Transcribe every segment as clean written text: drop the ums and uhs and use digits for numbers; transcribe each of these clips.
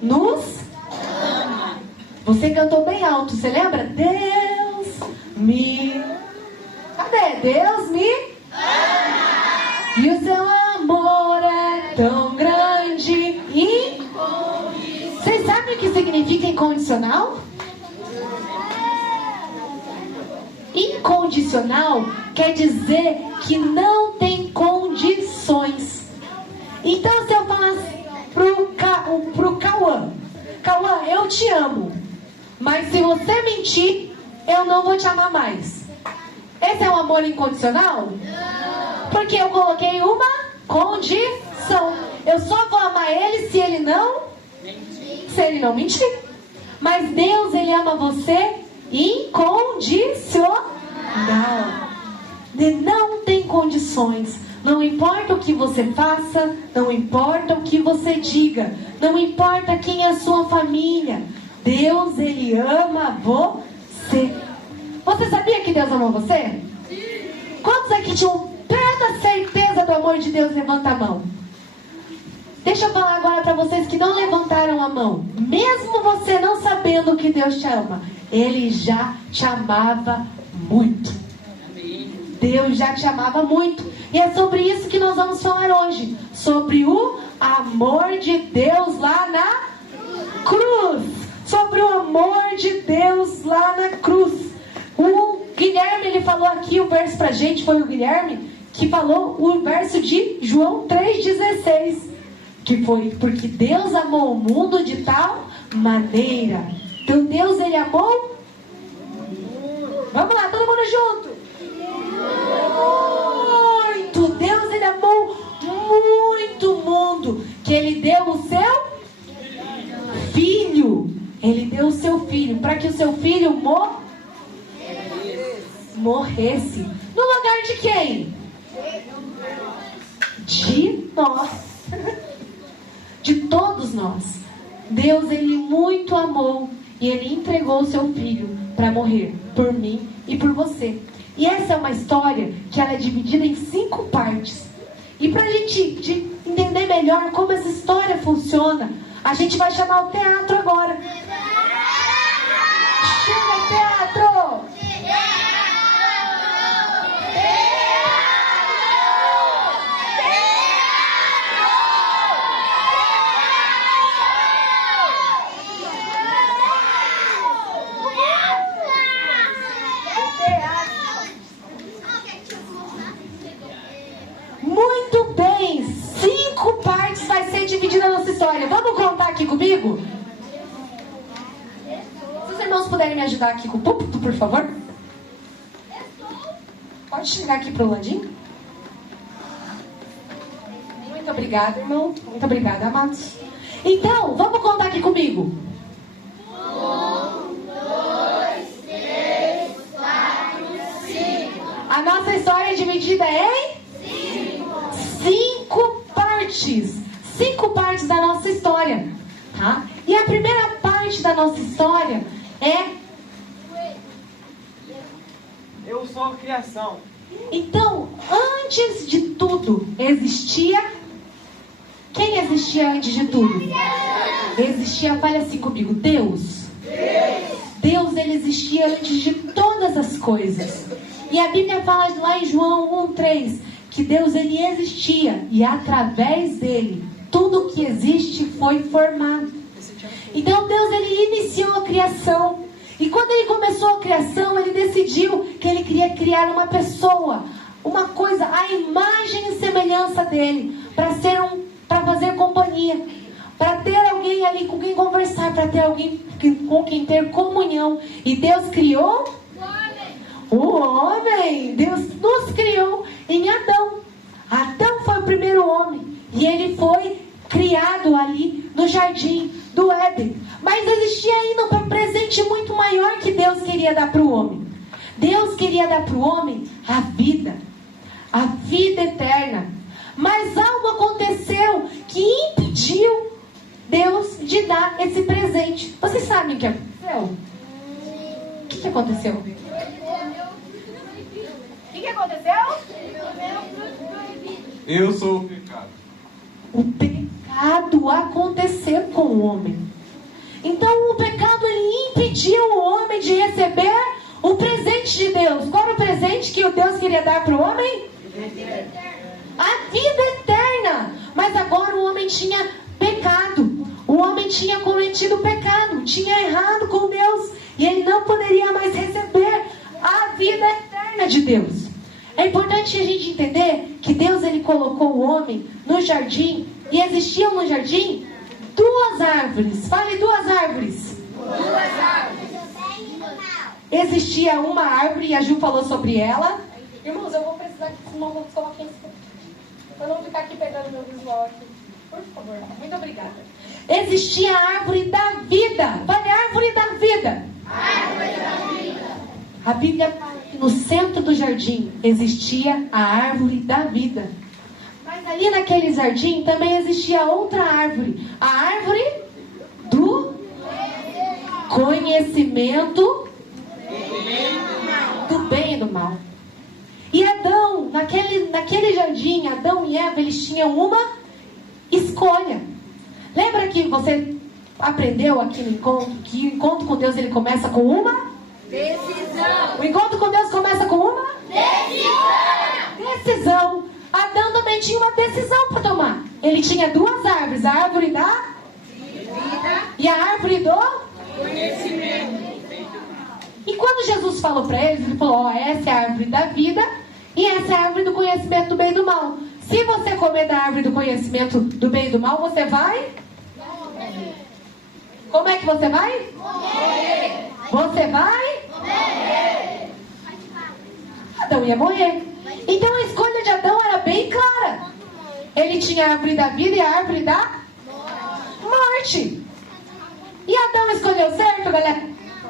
nos ama. Você cantou bem alto, você lembra? Deus me... Cadê? Deus me ama. E o seu amor é tão grande e... Vocês sabem o que significa incondicional? Incondicional quer dizer que não tem condições. Então se eu falasse pro Cauã, Cauã, eu te amo, mas se você mentir, eu não vou te amar mais. Esse é um amor incondicional? Não. Porque eu coloquei uma condição. Eu só vou amar ele se ele não mentir. Mas Deus, ele ama você incondicional. Ele não tem condições. Não importa o que você faça, não importa o que você diga, não importa quem é a sua família, Deus, ele ama você. Você sabia que Deus ama você? Quantos aqui tinham plena certeza do amor de Deus? Levanta a mão. Deixa eu falar agora para vocês que não levantaram a mão. Mesmo você não sabendo que Deus te ama, ele já te amava muito. Deus já te amava muito. E é sobre isso que nós vamos falar hoje. Sobre o amor de Deus lá na cruz. Sobre o amor de Deus lá na cruz. O Guilherme, ele falou aqui o verso pra gente. Foi o Guilherme que falou o verso de João 3,16. Que foi, porque Deus amou o mundo de tal maneira. Então Deus, ele amou. Vamos lá, todo mundo junto. Muito. Deus, ele amou muito o mundo, que ele deu o seu filho. Ele deu o seu filho para que o seu filho morresse. No lugar de quem? De nós. De todos nós. Deus, ele muito amou e ele entregou o seu filho para morrer por mim e por você. E essa é uma história que ela é dividida em 5 partes. E para a gente entender melhor como essa história funciona, a gente vai chamar o teatro agora. Chega, teatro! Muito bem, 5 partes vai ser dividida a nossa história. Vamos contar aqui comigo? Se os irmãos puderem me ajudar aqui com o púlpito, por favor. Pode chegar aqui pro ladinho. Muito obrigada, irmão. Muito obrigada, amados. Então, vamos contar aqui comigo. 1, 2, 3, 4, 5. A nossa história é dividida em 5 partes. 5 partes da nossa história, tá? E a primeira parte da nossa história é... Eu sou a criação. Então, antes de tudo, existia... Quem existia antes de tudo? Existia, fale assim comigo, Deus. Deus, ele existia antes de todas as coisas. E a Bíblia fala lá em João 1,3 que Deus, ele existia e através dele tudo que existe foi formado. Então Deus, ele iniciou a criação. E quando ele começou a criação, ele decidiu que ele queria criar uma pessoa, uma coisa, a imagem e semelhança dele, para fazer companhia, para ter alguém ali com quem conversar, para ter alguém com quem ter comunhão. E Deus criou o homem. Deus nos criou em Adão. Adão foi o primeiro homem. E ele foi criado ali no jardim do Éden. Mas existia ainda um presente muito maior que Deus queria dar para o homem. Deus queria dar para o homem a vida eterna. Mas algo aconteceu que impediu Deus de dar esse presente. Vocês sabem o que aconteceu? O que aconteceu? O que aconteceu? Eu sou o pecado. O pecado. errado acontecer com o homem. Então o pecado ele impediu o homem de receber o presente de Deus. Qual era o presente que o Deus queria dar para o homem? A vida eterna. Mas agora o homem tinha pecado. O homem tinha cometido pecado, tinha errado com Deus. E ele não poderia mais receber a vida eterna de Deus. É importante a gente entender que Deus ele colocou o homem no jardim. E existiam no jardim 2 árvores. Fale 2 árvores. 2 árvores. Existia uma árvore e a Ju falou sobre ela. Irmãos, eu vou precisar que os irmãos coloquem isso. Para não ficar aqui pegando meu visual aqui. Por favor. Muito obrigada. Existia a árvore da vida. Fale árvore da vida. Árvore da vida. A Bíblia fala que no centro do jardim existia a árvore da vida. Mas ali naquele jardim também existia outra árvore. A árvore do conhecimento do bem e do mal. E Adão, naquele jardim, Adão e Eva, eles tinham uma escolha. Lembra que você aprendeu aqui no encontro que o encontro com Deus ele começa com uma decisão. O encontro com Deus começa com uma decisão. Adão também tinha uma decisão para tomar. Ele tinha 2 árvores, a árvore da vida e a árvore do conhecimento. E quando Jesus falou para eles, ele falou, essa é a árvore da vida e essa é a árvore do conhecimento do bem e do mal. Se você comer da árvore do conhecimento do bem e do mal, você vai? Como é que você vai? Morrer. Você vai? Morrer. Adão ia morrer. Então a escolha de Adão era bem clara. Ele tinha a árvore da vida e a árvore da morte. E Adão escolheu certo, galera?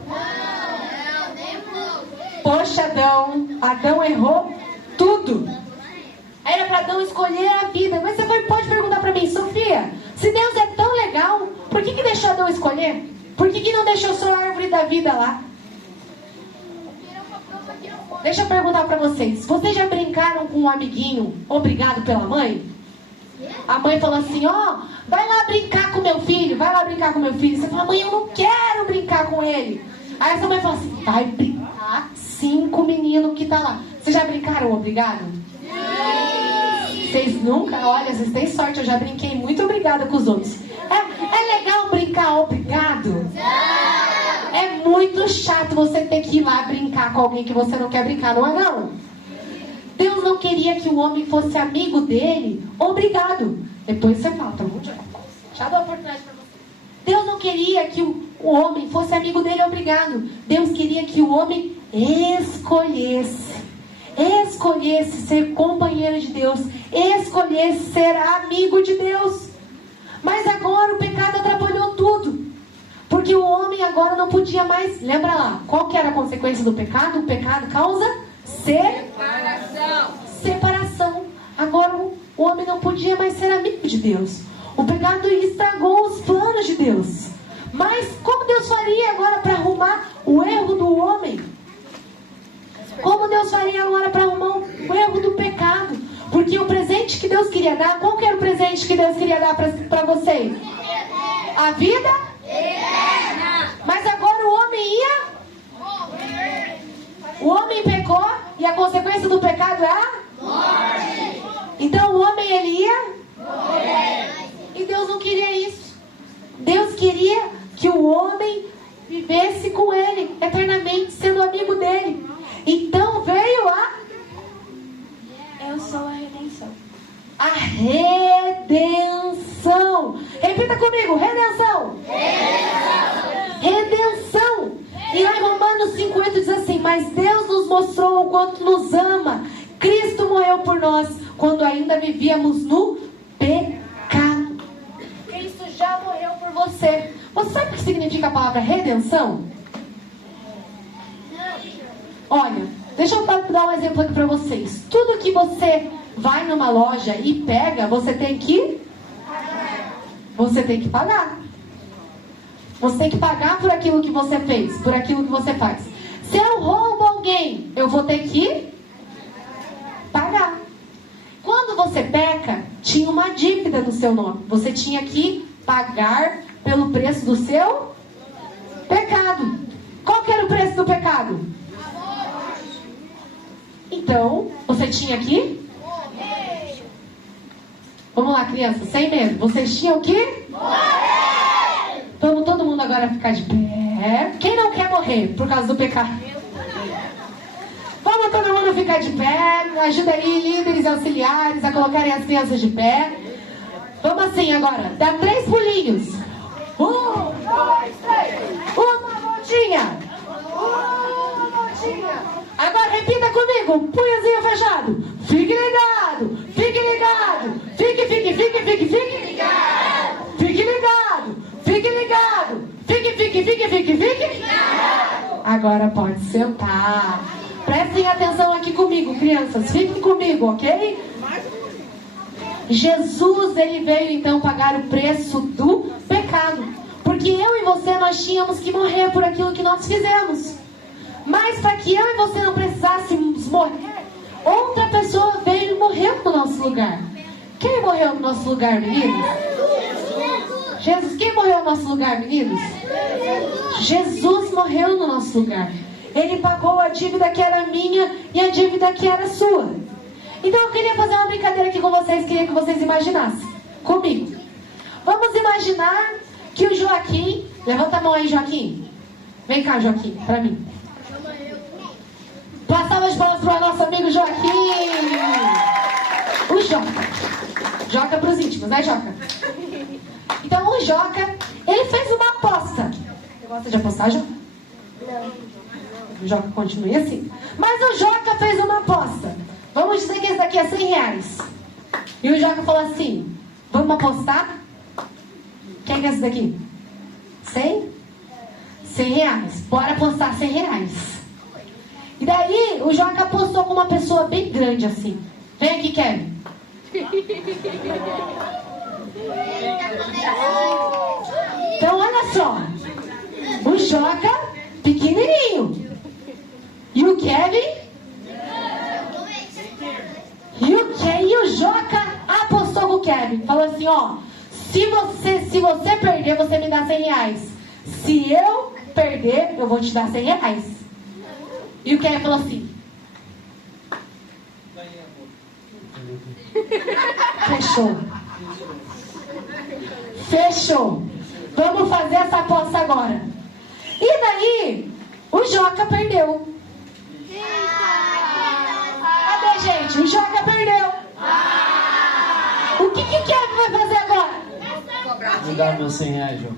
Não, nem um pouco. Poxa, Adão errou tudo. Era para Adão escolher a vida. Mas você pode perguntar para mim, Sofia, se Deus é tão legal, por que deixou Adão escolher? Por que não deixou só a árvore da vida lá? Deixa eu perguntar para vocês. Vocês já brincaram com um amiguinho obrigado pela mãe? A mãe falou assim, vai lá brincar com meu filho, vai lá brincar com meu filho. Você fala, mãe, eu não quero brincar com ele. Aí essa mãe fala assim, vai brincar sim com o menino que tá lá. Vocês já brincaram obrigado? Vocês nunca? Olha, vocês têm sorte, eu já brinquei muito obrigada com os outros. É legal brincar obrigado? É muito chato você ter que ir lá brincar com alguém que você não quer brincar, não é não? Deus não queria que o homem fosse amigo dele obrigado. Depois você fala, já dou a oportunidade para você. Deus não queria que o homem fosse amigo dele obrigado. Deus queria que o homem escolhesse ser companheiro de Deus, escolhesse ser amigo de Deus. Mas agora o pecado atrapalhou tudo, porque o homem agora não podia mais. Lembra lá, qual que era a consequência do pecado? O pecado causa separação. Agora o homem não podia mais ser amigo de Deus. O pecado estragou os planos de Deus. Mas como Deus faria agora para arrumar o erro do homem? Como Deus faria agora para arrumar o erro do pecado? Porque o presente que Deus queria dar, qual que era o presente que Deus queria dar para você? A vida eterna. Mas agora o homem ia morrer. O homem pecou e a consequência do pecado é a morte. Então o homem ele ia morrer. E Deus não queria isso. Deus queria que o homem vivesse com ele eternamente, sendo amigo dele. Então veio Eu sou a redenção. a redenção. Repita comigo, redenção. Redenção. E lá em Romanos 5:8 diz assim, mas Deus nos mostrou o quanto nos ama. Cristo morreu por nós quando ainda vivíamos no pecado. Cristo já morreu por você. Você sabe o que significa a palavra redenção? Olha, deixa eu dar um exemplo aqui para vocês. Tudo que você vai numa loja e pega, você tem que pagar. Você tem que pagar por aquilo que você fez, por aquilo que você faz. Se eu roubo alguém, eu vou ter que pagar. Quando você peca, tinha uma dívida dívida no seu nome. Você tinha que pagar pelo preço do seu pecado. Qual que era o preço do pecado? Então, você tinha que... Vamos lá, criança, sem medo. Vocês tinham que... Vamos todo mundo agora ficar de pé. Quem não quer morrer por causa do pecado? Vamos todo mundo ficar de pé. Ajuda aí, líderes auxiliares, a colocarem as crianças de pé. Vamos assim agora. Dá 3 pulinhos. 1, 2, 3. Uma voltinha. Uma voltinha. Agora repita comigo. Punhozinho fechado. Fique ligado. Fique ligado. Fique ligado. Fique ligado. Fique ligado. Fique ligado. Agora pode sentar. Prestem atenção aqui comigo, crianças. Fiquem comigo, ok? Jesus, ele veio então pagar o preço do pecado. Porque eu e você, nós tínhamos que morrer por aquilo que nós fizemos. Mas para que eu e você não precisássemos morrer, outra pessoa veio e morreu no nosso lugar. Quem morreu no nosso lugar, meninos? Jesus. Quem morreu no nosso lugar, meninos? Jesus morreu no nosso lugar. Ele pagou a dívida que era minha e a dívida que era sua. Então eu queria fazer uma brincadeira aqui com vocês. Queria que vocês imaginassem comigo. Vamos imaginar que o Joaquim... Levanta a mão aí, Joaquim. Vem cá, Joaquim, pra mim. Passava as bolas para o nosso amigo Joaquim. O Joca. Joca para os íntimos, né, Joca? Então o Joca, ele fez uma aposta. Você gosta de apostar, Joca? Não. O Joca continue assim. Mas o Joca fez uma aposta. Vamos dizer que esse daqui é R$100. E o Joca falou assim: vamos apostar? Quem quer esse daqui? 100? R$100. Bora apostar R$100. E daí o Joca apostou com uma pessoa bem grande assim. Vem aqui, Kevin. Então olha só. O Joca pequenininho. E o Kevin? E o Joca apostou com o Kevin. Falou assim, ó. Se você perder, você me dá R$100. Se eu perder, eu vou te dar R$100. E o Kevin falou assim. Fechou. Vamos fazer essa aposta agora. E daí, o Joca perdeu. Cadê, gente? O Joca perdeu. O que o Kevin vai fazer agora? Me dá meus R$100, João.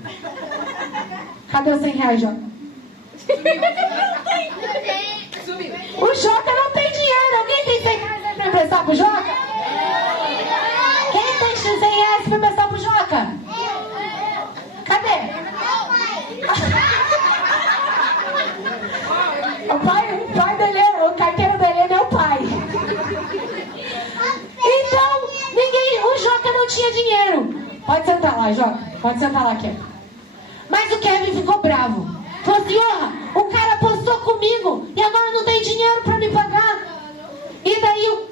Cadê os R$100, Joca? O Joca não tem dinheiro. Alguém tem R$100 para emprestar pro Joca? Quem tem R$100 para emprestar pro Joca? Cadê? O pai dele, o carteiro dele é meu pai. Então, o Joca não tinha dinheiro. Pode sentar lá, Joca. Pode sentar lá, Kevin. Mas o Kevin ficou bravo. Falou assim, o cara apostou comigo e agora não tem dinheiro para me pagar. E daí o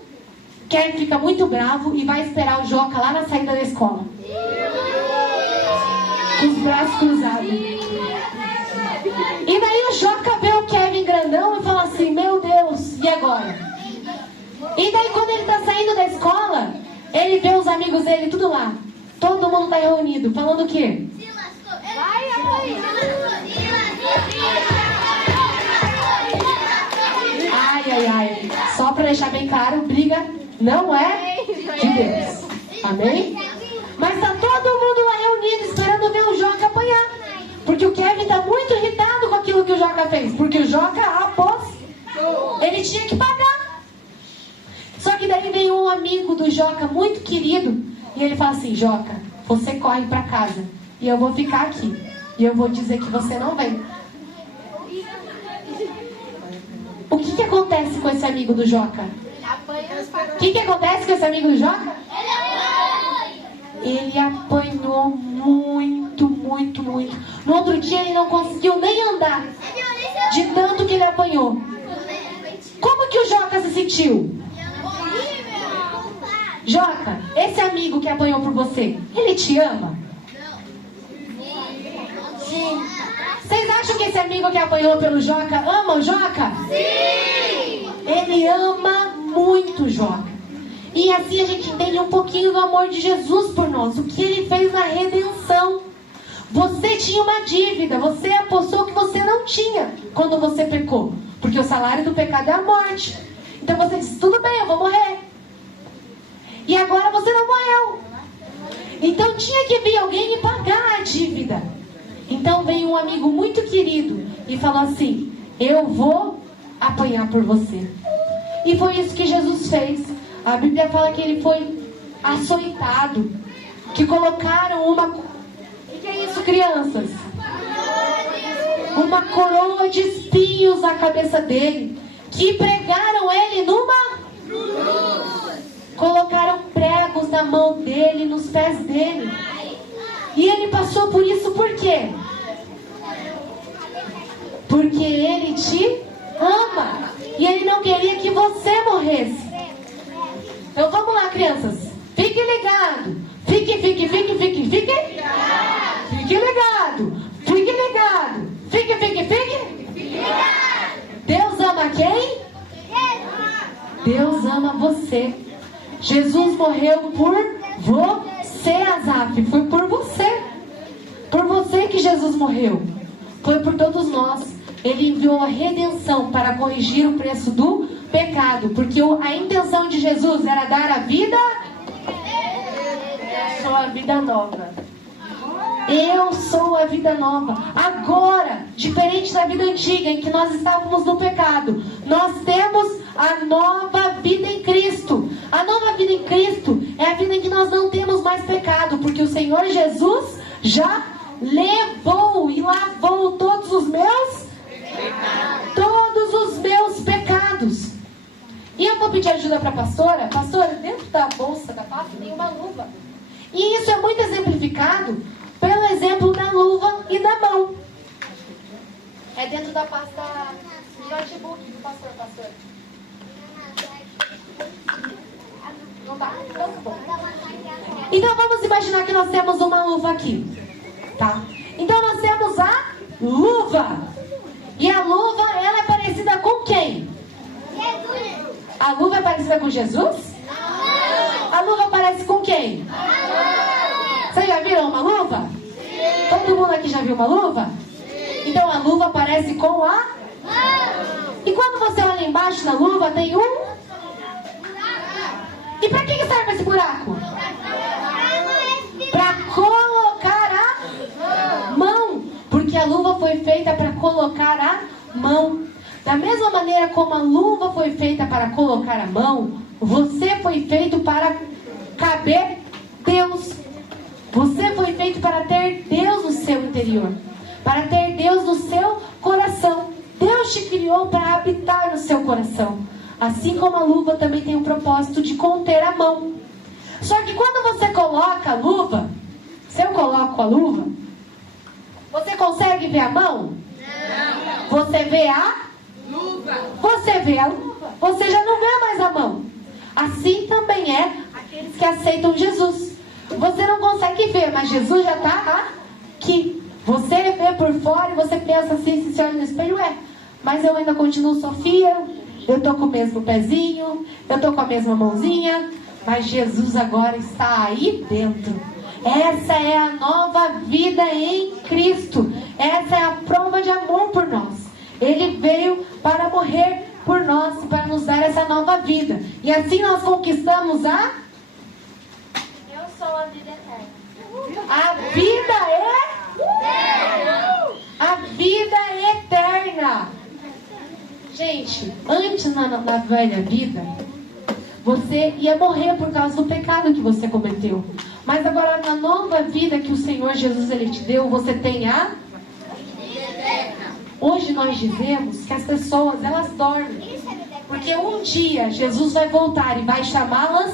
Kevin fica muito bravo e vai esperar o Joca lá na saída da escola. Com os braços cruzados. E daí o Joca vê o Kevin grandão e fala assim, meu Deus, e agora? E daí quando ele tá saindo da escola, ele vê os amigos dele tudo lá. Todo mundo tá reunido, falando o quê? Ai. Só para deixar bem claro, briga não é de Deus. Amém? Mas tá todo mundo lá reunido esperando ver o Joca apanhar. Porque o Kevin tá muito irritado com aquilo que o Joca fez. Porque o Joca apostou. Ele tinha que pagar. Só que daí vem um amigo do Joca muito querido. E ele fala assim, Joca, você corre para casa. E eu vou ficar aqui. E eu vou dizer que você não vem. O que acontece com esse amigo do Joca? O que acontece com esse amigo do Joca? Ele apanhou muito. No outro dia ele não conseguiu nem andar. De tanto que ele apanhou. Como que o Joca se sentiu? Joca, esse amigo que apanhou por você, ele te ama? Sim. Vocês acham que esse amigo que apanhou pelo Joca ama o Joca? Sim. Ele ama muito o Joca. E assim a gente entende um pouquinho do amor de Jesus por nós, o que ele fez na redenção. Você tinha uma dívida, você apostou que você não tinha quando você pecou, porque o salário do pecado é a morte. Então você disse, tudo bem, eu vou morrer. E agora você não morreu. Então tinha que vir alguém e pagar a dívida. Então veio um amigo muito querido e falou assim, eu vou apanhar por você. E foi isso que Jesus fez. A Bíblia fala que ele foi açoitado, que colocaram uma... O que é isso, crianças? Uma coroa de espinhos na cabeça dele, que pregaram ele numa cruz. Colocaram pregos na mão dele, nos pés dele. E ele passou por isso por quê? Porque ele te ama. E ele não queria que você morresse. Então vamos lá, crianças. Fique ligado. Fique ligado. Fique ligado. Fique. Deus ama quem? Deus ama você. Jesus morreu por você, Azaf. Foi por você. Por você que Jesus morreu. Foi por todos nós. Ele enviou a redenção para corrigir o preço do pecado. Porque a intenção de Jesus era dar a vida. Eu sou a vida nova. Eu sou a vida nova. Agora, diferente da vida antiga, em que nós estávamos no pecado, nós temos a nova vida em Cristo. A nova vida em Cristo é a vida em que nós não temos mais pecado, porque o Senhor Jesus já levou e lavou todos os meus pecados. E eu vou pedir ajuda para a pastora. Pastora, dentro da bolsa da pasta tem uma luva. E isso é muito exemplificado pelo exemplo da luva e da mão. É dentro da pasta de notebook do pastor. Não dá? Então tá bom. Então vamos imaginar que nós temos uma luva aqui, tá? Então nós temos a luva. E a luva, ela é parecida com quem? Jesus. A luva é parecida com Jesus? Não. A luva parece com quem? Não. Vocês já viram uma luva? Sim. Todo mundo aqui já viu uma luva? Sim. Então a luva parece com a... Não. E quando você olha embaixo da luva, tem um... E para que serve esse buraco? Para colocar a mão. Porque a luva foi feita para colocar a mão. Da mesma maneira como a luva foi feita para colocar a mão, você foi feito para caber Deus. Você foi feito para ter Deus no seu interior, para ter Deus no seu coração. Deus te criou para habitar no seu coração. Assim como a luva também tem o propósito de conter a mão. Só que quando você coloca a luva, se eu coloco a luva, você consegue ver a mão? Não. Você vê a Luva. Você vê a luva, você já não vê mais a mão. Assim também é aqueles que aceitam Jesus. Você não consegue ver, mas Jesus já está aqui. Você vê por fora e você pensa assim, se olha no espelho, mas eu ainda continuo Sofia, eu estou com o mesmo pezinho, eu estou com a mesma mãozinha, mas Jesus agora está aí dentro. Essa é a nova vida em Cristo. Essa é a prova de amor por nós. Ele veio para morrer por nós, para nos dar essa nova vida. E assim nós conquistamos a... Eu sou a vida eterna. A vida é... A vida eterna. Gente, antes na velha vida, você ia morrer por causa do pecado que você cometeu. Mas agora na nova vida que o Senhor Jesus ele te deu, você tem a... Hoje nós dizemos que as pessoas, elas dormem. Porque um dia Jesus vai voltar e vai chamá-las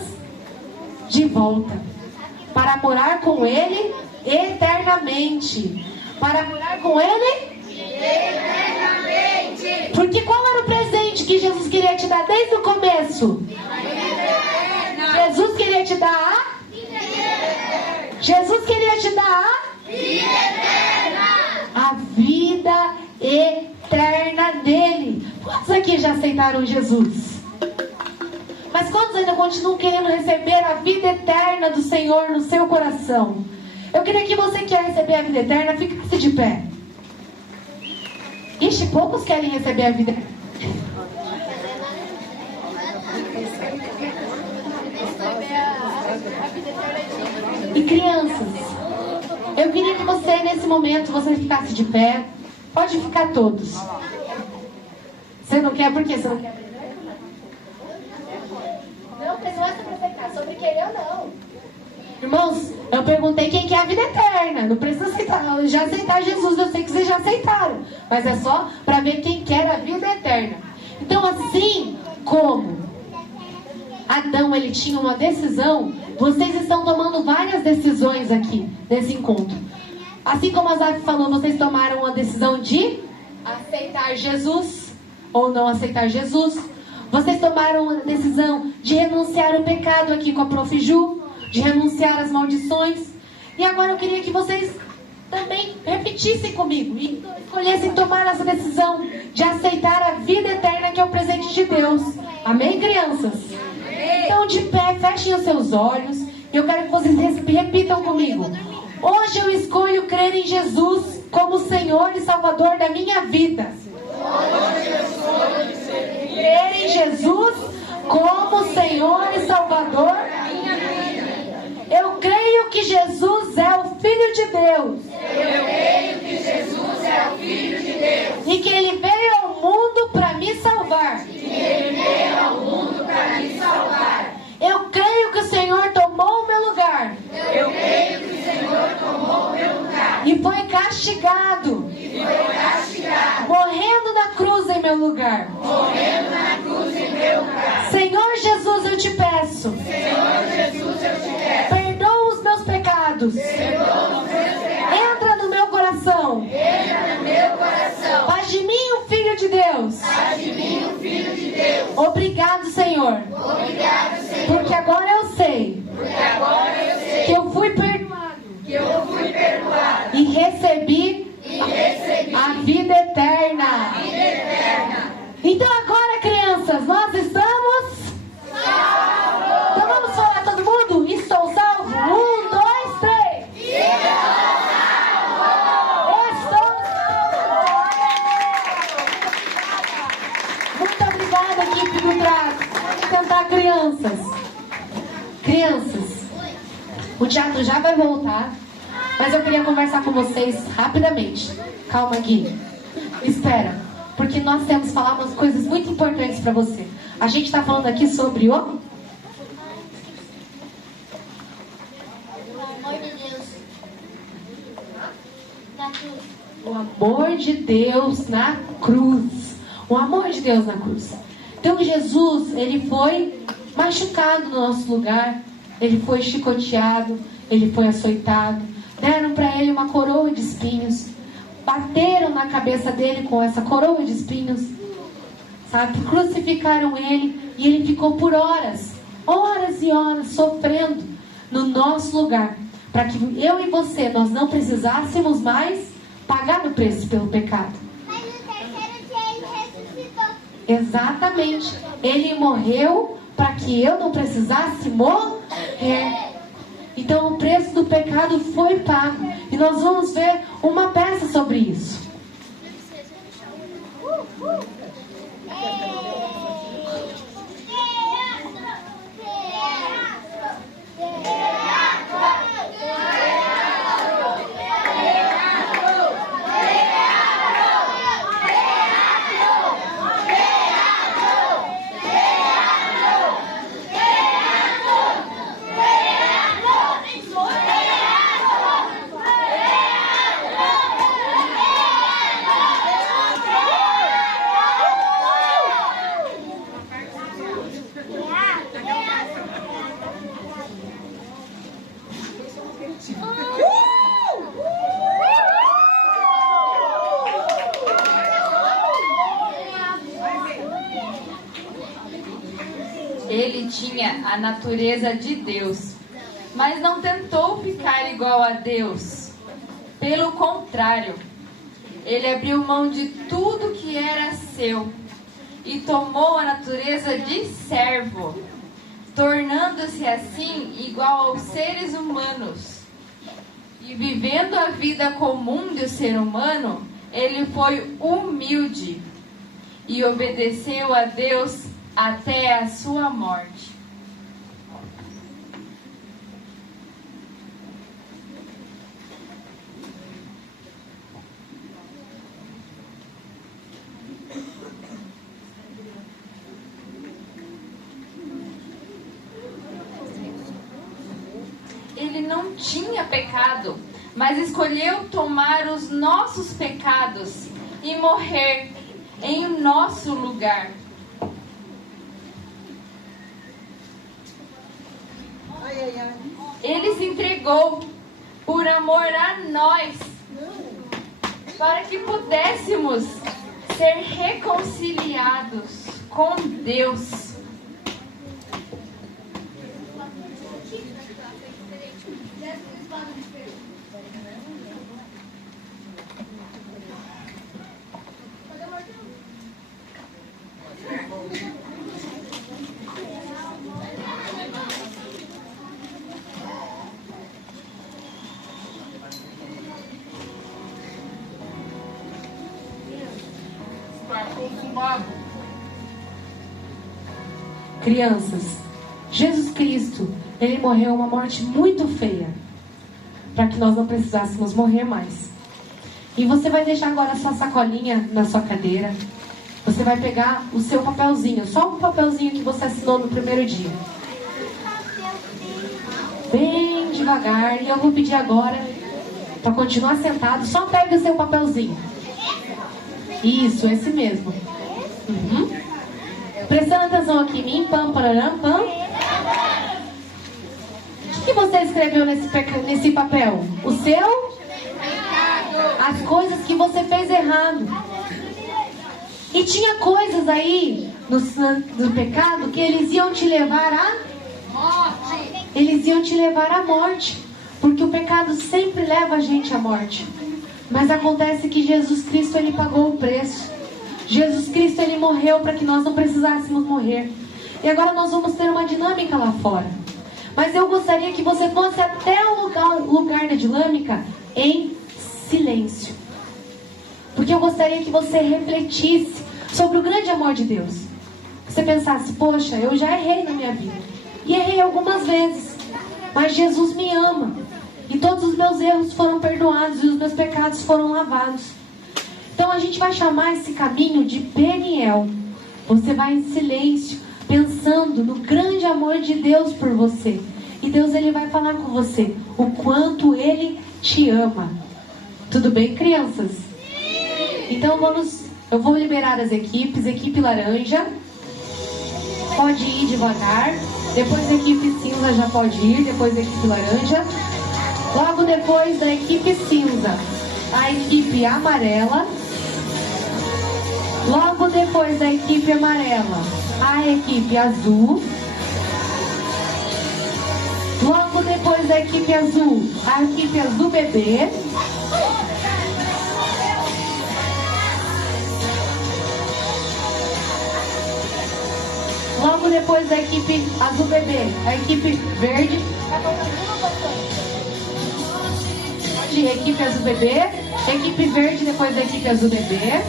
de volta. Para morar com Ele eternamente. Para morar com Ele eternamente. Porque qual era o presente que Jesus queria te dar desde o começo? Jesus queria Jesus queria te dar a vida eterna dele. Quantos aqui já aceitaram Jesus? Mas quantos ainda continuam querendo receber a vida eterna do Senhor no seu coração? Eu queria que você que quer receber a vida eterna, fique de pé. Ixi, poucos querem receber a vida eterna. E crianças, eu queria que você, nesse momento, você ficasse de pé. Pode ficar todos. Você não quer? Por que você não quer? Não, mas não é sobre aceitar, sobre querer ou não. Irmãos, eu perguntei quem quer a vida eterna. Não precisa já aceitar Jesus. Eu sei que vocês já aceitaram. Mas é só para ver quem quer a vida eterna. Então, assim como Adão, ele tinha uma decisão, vocês estão tomando várias decisões aqui, nesse encontro. Assim como a Zaf falou, vocês tomaram uma decisão de aceitar Jesus ou não aceitar Jesus. Vocês tomaram uma decisão de renunciar ao pecado aqui com a Prof. Ju, de renunciar às maldições. E agora eu queria que vocês também repetissem comigo e escolhessem tomar essa decisão de aceitar a vida eterna que é o presente de Deus. Amém, crianças? Então, de pé, fechem os seus olhos e eu quero que vocês repitam comigo. Hoje eu escolho crer em Jesus como Senhor e Salvador da minha vida. Hoje eu escolho crer em Jesus como Senhor e Salvador da minha vida. Eu creio que Jesus é o Filho de Deus. Eu creio que Jesus é o Filho de Deus. E que Ele veio ao mundo para me salvar. Eu creio que o Senhor tomou o meu lugar. Eu creio que o Senhor tomou o meu lugar. E foi castigado. Morrendo na cruz em meu lugar. Senhor Jesus, eu te peço. Perdoa os meus pecados. Entra no meu coração. Faz de mim um filho de Deus. Obrigado, Senhor. Porque agora eu sei que eu fui perdoado. E recebi a vida eterna. Então agora, crianças, nós estamos salvos. Então vamos falar todo mundo? Estou salvo? 1, 2, 3. Estou salvo. Muito obrigada, equipe do trás. Pode cantar, crianças. Crianças, o teatro já vai voltar, mas eu queria conversar com vocês rapidamente. Calma, Gui. Espera, porque nós temos que falar umas coisas muito importantes para você. A gente está falando aqui sobre o amor de Deus na cruz. O amor de Deus na cruz. O amor de Deus na cruz. Então Jesus, ele foi machucado no nosso lugar. Ele foi chicoteado. Ele foi açoitado. Deram para ele uma coroa de espinhos. Bateram na cabeça dele com essa coroa de espinhos. Sabe? Crucificaram ele. E ele ficou por horas. Horas e horas sofrendo no nosso lugar. Para que eu e você, nós não precisássemos mais pagar o preço pelo pecado. Mas no terceiro dia ele ressuscitou. Exatamente. Ele morreu para que eu não precisasse morrer. Então o preço do pecado foi pago. E nós vamos ver uma peça sobre isso. Ele tinha a natureza de Deus. mas não tentou ficar igual a Deus. Pelo contrário, ele abriu mão de tudo que era seu e tomou a natureza de servo, tornando-se assim igual aos seres humanos. E vivendo a vida comum do ser humano, ele foi humilde e obedeceu a Deus até a sua morte. Ele não tinha pecado, mas escolheu tomar os nossos pecados e morrer em nosso lugar. Ele se entregou por amor a nós, para que pudéssemos ser reconciliados com Deus. Crianças, Jesus Cristo, ele morreu uma morte muito feia, para que nós não precisássemos morrer mais. E você vai deixar agora a sua sacolinha na sua cadeira. Você vai pegar o seu papelzinho, só um papelzinho que você assinou no primeiro dia. Bem devagar, e eu vou pedir agora para continuar sentado, só pegue o seu papelzinho. Isso, esse mesmo. Prestando atenção aqui em mim, pam, pararam, pam. O que você escreveu nesse papel? O seu? As coisas que você fez errado. E tinha coisas aí no pecado que eles iam te levar à morte. Eles iam te levar à morte. Porque o pecado sempre leva a gente à morte. Mas acontece que Jesus Cristo, ele pagou o preço. Jesus Cristo, ele morreu para que nós não precisássemos morrer. E agora nós vamos ter uma dinâmica lá fora. Mas eu gostaria que você fosse até o lugar da dinâmica em silêncio. Porque eu gostaria que você refletisse sobre o grande amor de Deus. Você pensasse, poxa, eu já errei na minha vida. E errei algumas vezes. Mas Jesus me ama. E todos os meus erros foram perdoados e os meus pecados foram lavados. Então a gente vai chamar esse caminho de Peniel. Você vai em silêncio, pensando no grande amor de Deus por você. E Deus, ele vai falar com você o quanto ele te ama. Tudo bem, crianças? Então eu vou liberar as equipes. Equipe laranja pode ir devagar. Depois a equipe cinza já pode ir. Depois a equipe laranja. Logo depois da equipe cinza, a equipe amarela. Logo depois da equipe amarela, a equipe azul. Logo depois da equipe azul, a equipe azul bebê. Logo depois da equipe azul bebê, a equipe verde. Equipe azul bebê, equipe verde depois da equipe azul bebê.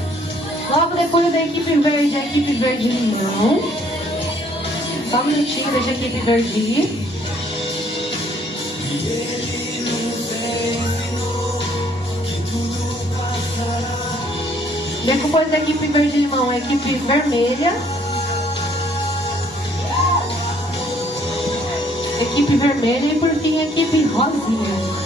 Logo depois da equipe verde, a equipe verde limão. Só um minutinho, deixa a equipe verde ir. Depois da equipe verde limão, a equipe vermelha. Equipe vermelha e por fim a equipe rosinha.